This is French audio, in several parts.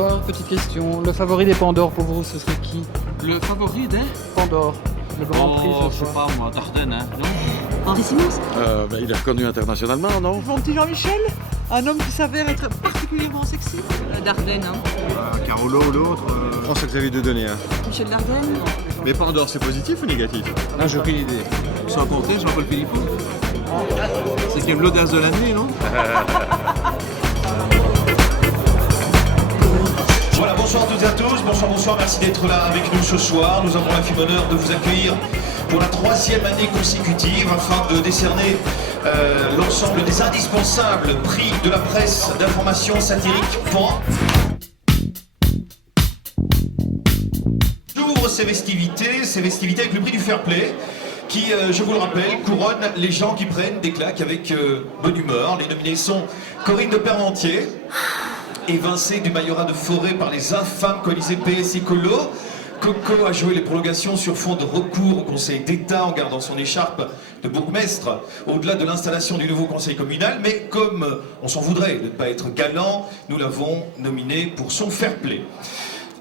bonsoir, petite question. Le favori des Pandores pour vous, ce serait qui? Le favori des Pandore, le Grand Prix Oh, ce je sais soir. pas moi, Dardenne, hein, non? Henri Simons? Il est reconnu internationalement, non? Mon petit Jean-Michel, un homme qui s'avère être particulièrement sexy. Dardenne, hein. Carolo ou l'autre François-Xavier Dieudonné. Michel Dardenne? Mais Pandore, c'est positif ou négatif? Non, j'ai aucune idée. Sans compter Jean-Paul Philippot. C'est qui aime l'audace de l'année, non? Voilà, bonsoir à toutes et à tous, bonsoir, merci d'être là avec nous ce soir. Nous avons l'infime honneur de vous accueillir pour la 3e année consécutive afin de décerner l'ensemble des indispensables prix de la presse d'information satirique Pan. J'ouvre ces festivités avec le prix du Fair Play qui, je vous le rappelle, couronne les gens qui prennent des claques avec bonne humeur. Les nominés sont Corinne de Permentier, évincée du majorat de Forêt par les infâmes coalisés PS Écolo. Coco a joué les prolongations sur fond de recours au Conseil d'État en gardant son écharpe de bourgmestre au-delà de l'installation du nouveau conseil communal. Mais comme on s'en voudrait de ne pas être galant, nous l'avons nominé pour son fair play.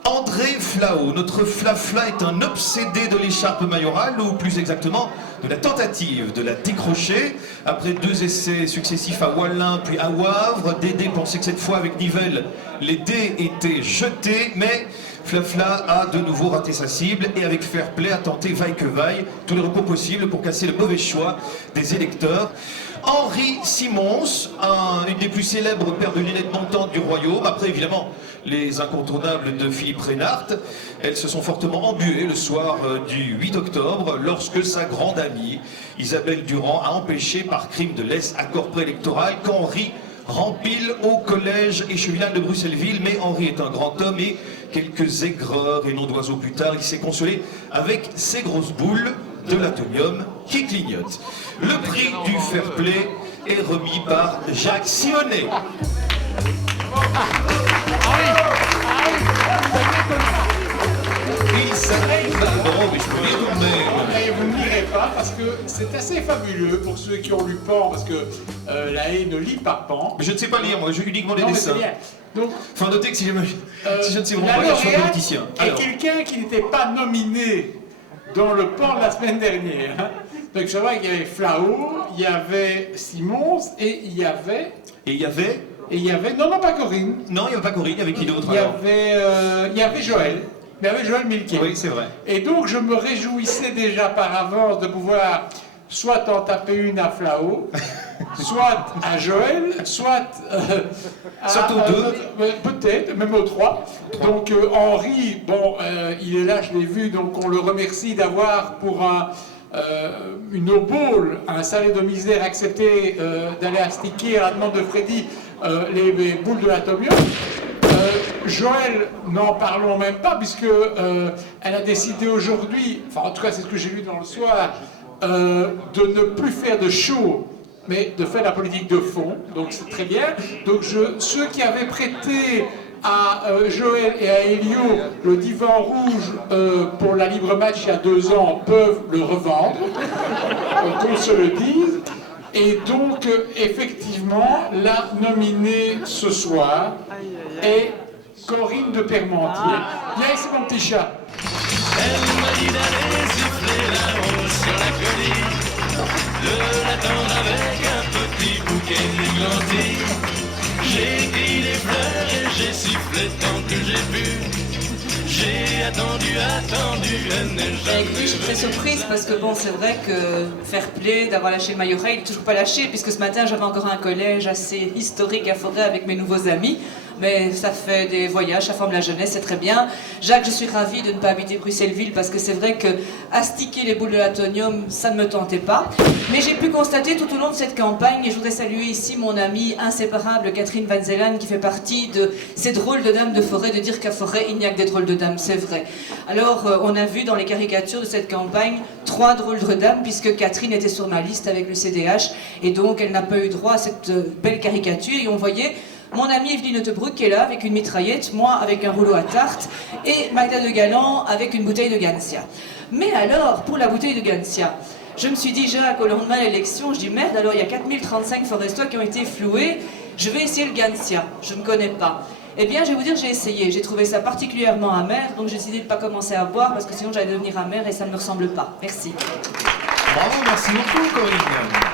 André Flao, notre Flafla est un obsédé de l'écharpe mayorale, ou plus exactement de la tentative de la décrocher. Après 2 essais successifs à Wallin puis à Wavre, Dédé pensait que cette fois avec Nivelles, les dés étaient jetés, mais Flafla a de nouveau raté sa cible et avec fair play a tenté vaille que vaille tous les recours possibles pour casser le mauvais choix des électeurs. Henri Simons, une des plus célèbres paires de lunettes montantes du royaume, après évidemment les incontournables de Philippe Reynard. Elles se sont fortement embuées le soir du 8 octobre lorsque sa grande amie Isabelle Durand a empêché par crime de lèse accord préélectoral qu'Henri rempile au collège échevinal de Bruxelles-Ville. Mais Henri est un grand homme et quelques aigreurs et noms d'oiseaux plus tard, il s'est consolé avec ses grosses boules de l'atomium qui clignotent. Le prix du fair play est remis par Jacques Simonet. Il s'appelle Barbaro, mais je peux lire mais... Et vous ne lirez pas parce que c'est assez fabuleux pour ceux qui ont lu Pan, parce que la haie ne lit pas Pan. Mais je ne sais pas lire, moi, je uniquement les Non, mais dessins. c'est bien. Donc, Enfin, notez que si je ne sais vraiment la pas lire, je suis un lauréate politicien. est Alors, quelqu'un qui n'était pas nominé dans le Pan de la semaine dernière. Hein. Donc je vois qu'il y avait Flao, il y avait Simons et il y avait... et il y avait... Non, pas Corinne. Non, il n'y avait pas Corinne, il y avait qui d'autre Il y alors avait Joël. Il y avait Joël Milquet. Oui, c'est vrai. Et donc je me réjouissais déjà par avance de pouvoir soit en taper une à Flao, soit à Joël, soit Soit aux deux. peut-être, même aux 3. Donc Henri, bon, il est là, je l'ai vu, donc on le remercie d'avoir pour une obole, un salaire de misère accepté d'aller astiquer à la demande de Freddy les boules de l'atomium. Joël, n'en parlons même pas, puisque elle a décidé aujourd'hui, enfin en tout cas c'est ce que j'ai lu dans le soir, de ne plus faire de show, mais de faire la politique de fond, donc c'est très bien. Donc ceux qui avaient prêté à Joël et à Elio le divan rouge pour la Libre Match il y a 2 ans peuvent le revendre, qu'on se le dise. Et donc, effectivement, la nominée ce soir est Corinne de Permentier. Viens ici, mon petit chat. Elle m'a dit d'aller siffler là-haut sur la colline, de l'attendre avec un petit bouquet d'églantiers. J'ai cueilli des fleurs et j'ai sifflé tant que j'ai pu. J'ai attendu, elle n'est jamais Écoutez, je suis très surprise parce que bon, c'est vrai que fair play, d'avoir lâché le majorat, il n'est toujours pas lâché, puisque ce matin j'avais encore un collège assez historique à Forêt avec mes nouveaux amis. Mais ça fait des voyages, ça forme la jeunesse, c'est très bien. Jacques, je suis ravie de ne pas habiter Bruxelles-Ville parce que c'est vrai que astiquer les boules de l'atomium, ça ne me tentait pas. Mais j'ai pu constater tout au long de cette campagne, et je voudrais saluer ici mon amie inséparable Catherine Van Zelen qui fait partie de ces drôles de dames de Forêt, de dire qu'à Forêt il n'y a que des drôles de dames, c'est vrai. Alors on a vu dans les caricatures de cette campagne 3 drôles de dames puisque Catherine était sur ma liste avec le CDH et donc elle n'a pas eu droit à cette belle caricature et on voyait mon amie Evelyne Ottebroek qui est là avec une mitraillette, moi avec un rouleau à tarte et Magda de Galan avec une bouteille de Gancia. Mais alors, pour la bouteille de Gancia, je me suis dit, Jacques, au lendemain de l'élection, je dis merde, alors il y a 4035 forestois qui ont été floués, je vais essayer le Gancia, je ne connais pas. Eh bien, je vais vous dire, j'ai essayé. J'ai trouvé ça particulièrement amer, donc j'ai décidé de ne pas commencer à boire parce que sinon j'allais devenir amère et ça ne me ressemble pas. Merci. Bravo, merci beaucoup Corinne.